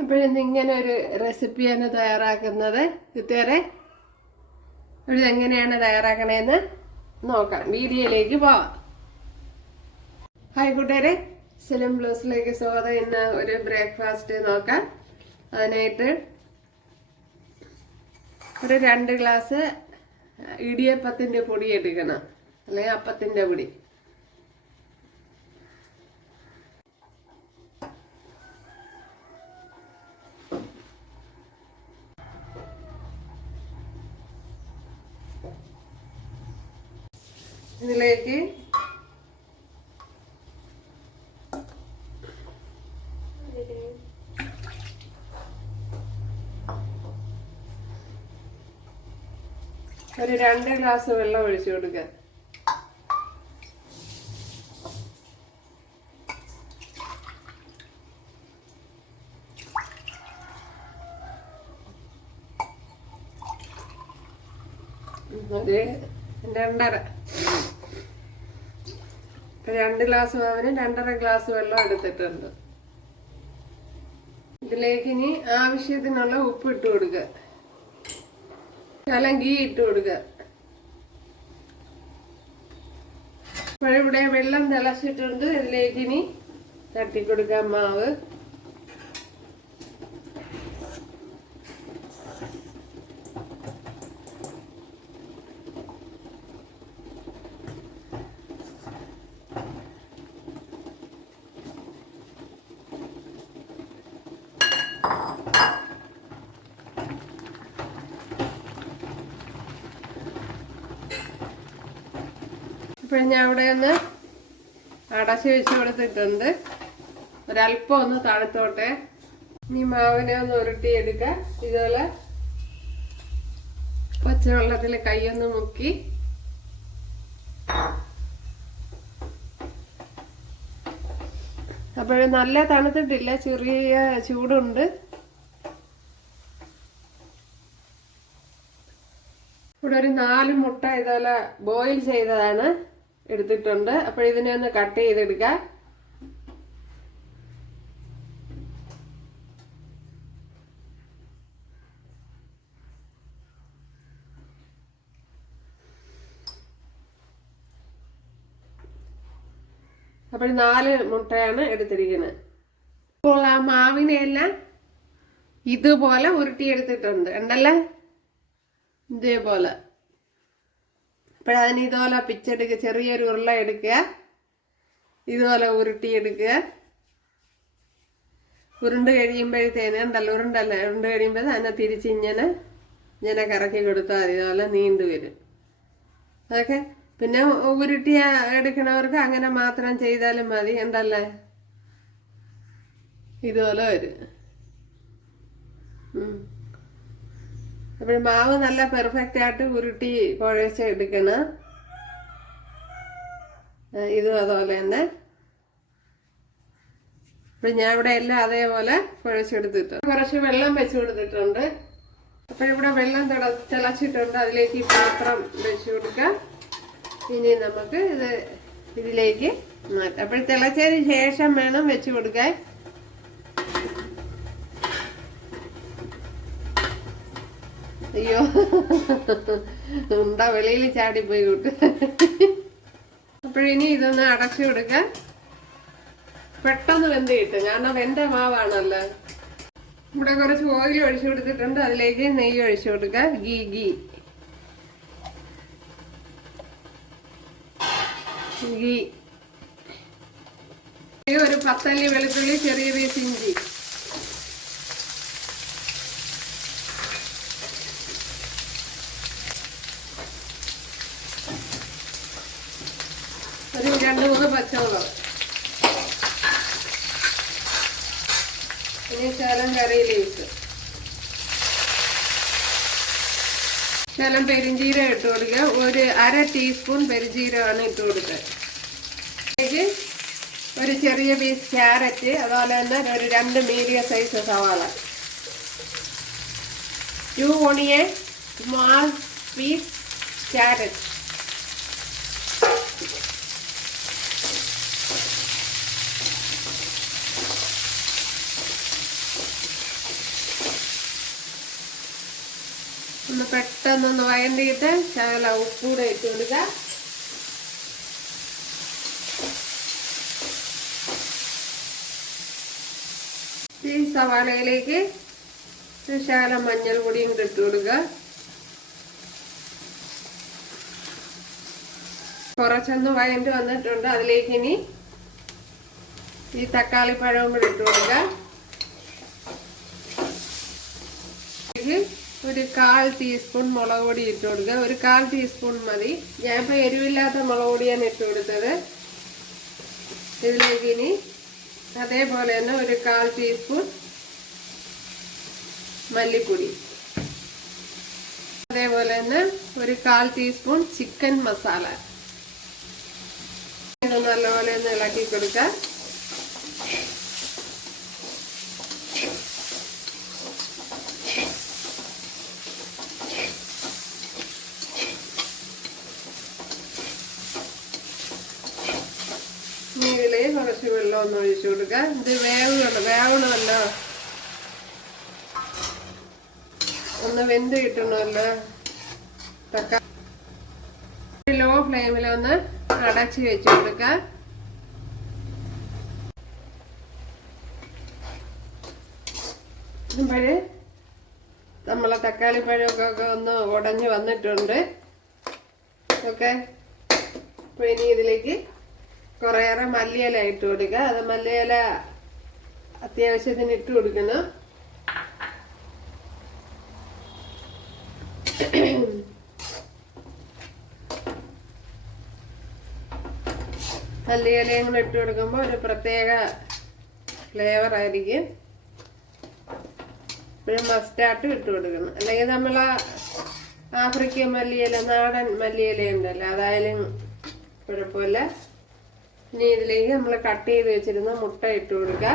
അപ്പോഴിന്ന് ഇങ്ങനെ ഒരു റെസിപ്പിയാണ് തയ്യാറാക്കുന്നത്. കുത്തിയാറെ ഇതെങ്ങനെയാണ് തയ്യാറാക്കണേന്ന് നോക്കാം. വീഡിയോയിലേക്ക് പോവാം. ഹായ് കൂട്ടുകാരെ. സിലം ബ്ലൂസിലേക്ക് സ്വാഗതം. ഇന്ന് ഒരു ബ്രേക്ക്ഫാസ്റ്റ് നോക്കാം. അതിനായിട്ട് ഒരു രണ്ട് ഗ്ലാസ് ഇടിയപ്പത്തിന്റെ പൊടി എടുക്കണം. അല്ലെങ്കിൽ അപ്പത്തിന്റെ പൊടി. ഇതിലേക്ക് ഒരു രണ്ട് ഗ്ലാസ് വെള്ളം ഒഴിച്ചു കൊടുക്കുക ഒരു രണ്ടര. രണ്ട് ഗ്ലാസ് മാവിന് രണ്ടര ഗ്ലാസ് വെള്ളം എടുത്തിട്ടുണ്ട്. ഇതിലേക്ക് ഇനി ആവശ്യത്തിനുള്ള ഉപ്പ് ഇട്ട് കൊടുക്കുക. ശകലം ഗീ ഇട്ട് കൊടുക്കുക. ഇവിടെ വെള്ളം തിളച്ചിട്ടുണ്ട്. ഇതിലേക്ക് ഇനി തട്ടിക്കൊടുക്കാം മാവ്. ഇപ്പോൾ ഞാൻ അവിടെ ഒന്ന് അടച്ച് വെച്ച് കൊടുത്തിട്ടുണ്ട് ഒരല്പം ഒന്ന് തണുത്തോട്ടെ. ഇനി മാവിനെ ഒന്ന് ഉരുട്ടിയെടുക്കുക ഇതുപോലെ പച്ചവെള്ളത്തിൽ കൈയൊന്ന് മുക്കി. അപ്പോൾ നല്ല തണുത്തിട്ടില്ല. ചെറിയ ചൂടുണ്ട്. ഇവിടെ ഒരു നാല് മുട്ട ഇതുപോലെ ബോയിൽ ചെയ്തതാണ്. എടുത്തിട്ടുണ്ട്. അപ്പോൾ ഇതിനെ ഒന്ന് കട്ട് ചെയ്തെടുക്കാം. അപ്പോൾ നാല് മുട്ടയാണ് എടുത്തിരിക്കുന്നത്. അപ്പോൾ ആ മാവിനെയെല്ലാം ഇതുപോലെ ഉരുട്ടിയെടുത്തിട്ടുണ്ട്. ഉണ്ടല്ലേ ഇതേപോലെ. അപ്പോഴതിന് ഇതുപോലെ പിച്ചെടുക്കുക ചെറിയൊരു ഉരുള എടുക്കുക. ഇതുപോലെ ഉരുട്ടിയെടുക്കുക ഉരുണ്ട് കഴിയുമ്പോഴത്തേന് ഉണ്ടല്ലോ ഉരുണ്ടല്ല? ഉരുണ്ട് കഴിയുമ്പോൾ അതിനെ തിരിച്ച് ഇങ്ങനെ ഇങ്ങനെ കറക്കി കൊടുത്താൽ മതി. ഇതുപോലെ നീണ്ടു വരും. അതൊക്കെ പിന്നെ ഉരുട്ടിയ എടുക്കണവർക്ക് അങ്ങനെ മാത്രം ചെയ്താലും മതി. ഉണ്ടല്ലേ ഇതുപോലെ വരും. അപ്പോൾ മാവ് നല്ല പെർഫെക്റ്റ് ആയിട്ട് ഉരുട്ടി കുഴച്ച് എടുക്കണം. ഇതും അതുപോലെ തന്നെ. അപ്പോൾ ഞാൻ ഇവിടെ എല്ലാം അതേപോലെ കുഴച്ചെടുത്തിട്ടുണ്ട് കുറച്ച് വെള്ളം വെച്ച് കൊടുത്തിട്ടുണ്ട്. അപ്പോൾ ഇവിടെ വെള്ളം തിള തിളച്ചിട്ടുണ്ട്. അതിലേക്ക് പാത്രം വെച്ച് കൊടുക്കാം. ഇനി നമുക്ക് ഇത് ഇതിലേക്ക് മാറ്റാം. അപ്പോൾ തിളച്ചതിന് ശേഷം വേണം വെച്ച് കൊടുക്കാൻ. അയ്യോ. ഉണ്ടാ വെളിയിൽ ചാടിപ്പോയി കൂട്ട്. അപ്പോഴിനി ഇതൊന്ന് അടച്ചു കൊടുക്ക പെട്ടെന്ന് വെന്ത് കിട്ടും. കാരണം വെന്ത മാവാണല്ലോ. ഇവിടെ കുറച്ച് ഓയിൽ ഒഴിച്ചു കൊടുത്തിട്ടുണ്ട്. അതിലേക്ക് നെയ്യ് ഒഴിച്ചു കൊടുക്ക ഗീ ഗീ. ഗീ. ഒരു പത്തല്ലി വെളുത്തുള്ളി ചെറിയ പീസ് ഇഞ്ചി. ഒരു രണ്ട് മൂന്ന് പച്ചമുളക്. ഇനി ശകലം കറിയിലേക്ക്. ശകലം പെരിഞ്ചീരം ഇട്ട് കൊടുക്കുക. ഒരു അര ടീസ്പൂൺ പെരിഞ്ചീരമാണ് ഇട്ട് കൊടുക്കുക. ഒരു ചെറിയ പീസ് ക്യാരറ്റ് അതുപോലെ തന്നെ ഒരു രണ്ട് മീഡിയം സൈസ് സവാള. Two onion small piece carrot ഒന്ന് പെട്ടെന്നൊന്ന് വയണ്ടിയിട്ട് ശകല ഉപ്പൂടെ ഇട്ട് കൊടുക്കുക ഈ സവാളയിലേക്ക് ശകല മഞ്ഞൾ പൊടിയും കൂടെ ഇട്ട് കൊടുക്കുക കുറച്ചൊന്ന് വഴണ്ട് വന്നിട്ടുണ്ട്. അതിലേക്ക് ഇനി ഈ തക്കാളി പഴവും കൂടെ ഇട്ട് കൊടുക്കുക ഒരു കാൽ ടീസ്പൂൺ മുളക് പൊടി ഇട്ട് കൊടുക്കുക. ഒരു കാൽ ടീസ്പൂൺ മതി. ഞാനിപ്പോൾ എരിവില്ലാത്ത മുളക് പൊടിയാണ് ഇട്ട് കൊടുത്തത്. ഇതിലേക്ക് ഇനി അതേപോലെ തന്നെ ഒരു കാൽ ടീസ്പൂൺ മല്ലിപ്പൊടി. അതേപോലെ തന്നെ ഒരു കാൽ ടീസ്പൂൺ ചിക്കൻ മസാല നല്ലപോലെ ഒന്ന് ഇളക്കി കൊടുക്കാം ഇനി ഇതിലേ കുറച്ച് വെള്ളം ഒന്ന് ഒഴിച്ചു കൊടുക്കുക ഇത് വേവണം വേവണമല്ലോ. ഒന്ന് വെന്ത് കിട്ടണമല്ലോ. തക്കാളി ലോ ഫ്ലെയിമിൽ ഒന്ന് അടച്ച് വെച്ച് കൊടുക്കുക നമ്മളെ തക്കാളി പഴമൊക്കെ ഒന്ന് ഉടഞ്ഞ് വന്നിട്ടുണ്ട്. ഓക്കെ. ഇനി ഇതിലേക്ക് കുറേയേറെ മല്ലിയില ഇട്ട് കൊടുക്കുക. അത് മല്ലിയില അത്യാവശ്യത്തിന് ഇട്ട് കൊടുക്കണം. മല്ലിയിലയും കൂടെ ഇട്ട് കൊടുക്കുമ്പോൾ ഒരു പ്രത്യേക ഫ്ലേവർ ആയിരിക്കും. പിന്നെ മസ്റ്റാർട്ട് ഇട്ട് കൊടുക്കണം. അല്ലെങ്കിൽ നമ്മൾ ആഫ്രിക്കൻ മല്ലിയില നാടൻ മല്ലിയില ഉണ്ടല്ലോ അതായാലും കുഴപ്പമില്ല. ഇനി ഇതിലേക്ക് നമ്മൾ കട്ട് ചെയ്ത് വെച്ചിരുന്ന മുട്ട ഇട്ട് കൊടുക്കുക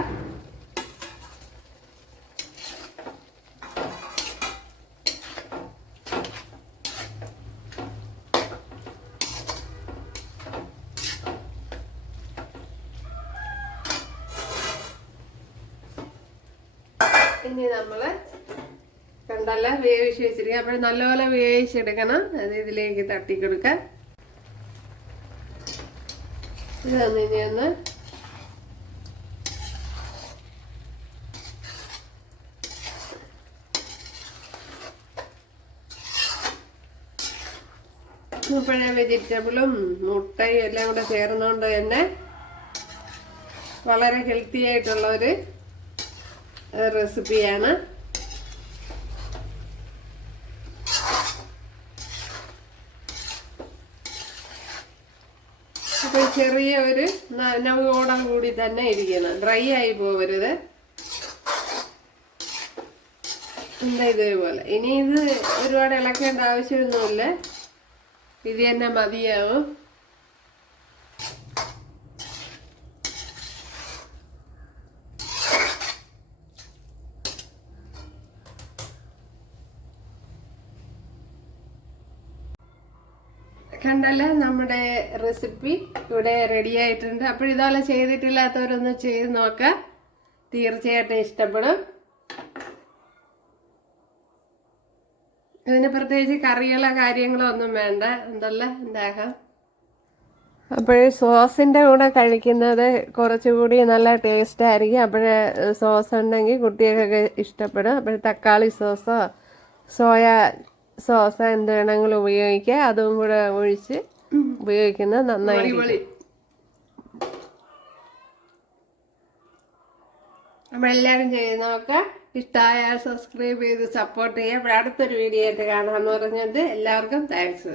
ഇനി നമ്മൾ കണ്ടല്ല വേവിച്ച് വെച്ചിരിക്കുക. അപ്പോൾ നല്ലപോലെ വേവിച്ചെടുക്കണം. അത് ഇതിലേക്ക് തട്ടിക്കൊടുക്കാം. ഒന്ന് ഇപ്പോഴേ വെജിറ്റബിളും മുട്ടയും എല്ലാം കൂടെ ചേർന്നുകൊണ്ട് തന്നെ വളരെ ഹെൽത്തി ആയിട്ടുള്ള ഒരു റെസിപ്പിയാണ്. അപ്പൊ ചെറിയ ഒരു നവോടം കൂടി തന്നെ ഇരിക്കണം. ഡ്രൈ ആയി പോവരുത്. എന്താ ഇതേപോലെ? ഇനി ഇത് ഒരുപാട് ഇളക്കേണ്ട ആവശ്യമൊന്നുമില്ല. ഇത് തന്നെ മതിയാവും. കണ്ടല്ലേ നമ്മുടെ റെസിപ്പി ഇവിടെ റെഡി ആയിട്ടുണ്ട്. അപ്പോൾ ഇതുപോലെ ചെയ്തിട്ടില്ലാത്തവരൊന്ന് ചെയ്ത് നോക്കാം. തീർച്ചയായിട്ടും ഇഷ്ടപ്പെടും. ഇതിന് പ്രത്യേകിച്ച് കറികളോ കാര്യങ്ങളോ ഒന്നും വേണ്ട. എന്തല്ല ഉണ്ടാക്കാം അപ്പോൾ സോസിന്റെ കൂടെ കഴിക്കുന്നത് കുറച്ചുകൂടി നല്ല ടേസ്റ്റ് ആയിരിക്കും. അപ്പോൾ സോസ് ഉണ്ടെങ്കിൽ കുട്ടികൾക്കൊക്കെ ഇഷ്ടപ്പെടും. അപ്പോൾ തക്കാളി സോസോ സോയ സോസ് എന്ത് ഉപയോഗിക്കുക അതും കൂടെ ഒഴിച്ച് ഉപയോഗിക്കുന്നത് നന്നായി നമ്മളെല്ലാവരും ചെയ്ത് നോക്കാം. ഇഷ്ടമായാൽ സബ്സ്ക്രൈബ് ചെയ്ത് സപ്പോർട്ട് ചെയ്യുക അടുത്തൊരു വീഡിയോ ആയിട്ട് കാണാമെന്ന് പറഞ്ഞത് എല്ലാവർക്കും താങ്ക്സ്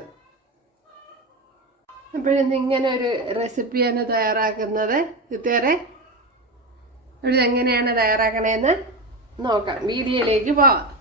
അപ്പോഴിന്ന് ഇങ്ങനെ ഒരു റെസിപ്പിയാണ് തയ്യാറാക്കുന്നത്. ഇതുവരെ ഇതെങ്ങനെയാണ് തയ്യാറാക്കണേന്ന് നോക്കാം. വീഡിയോയിലേക്ക് പോവാം.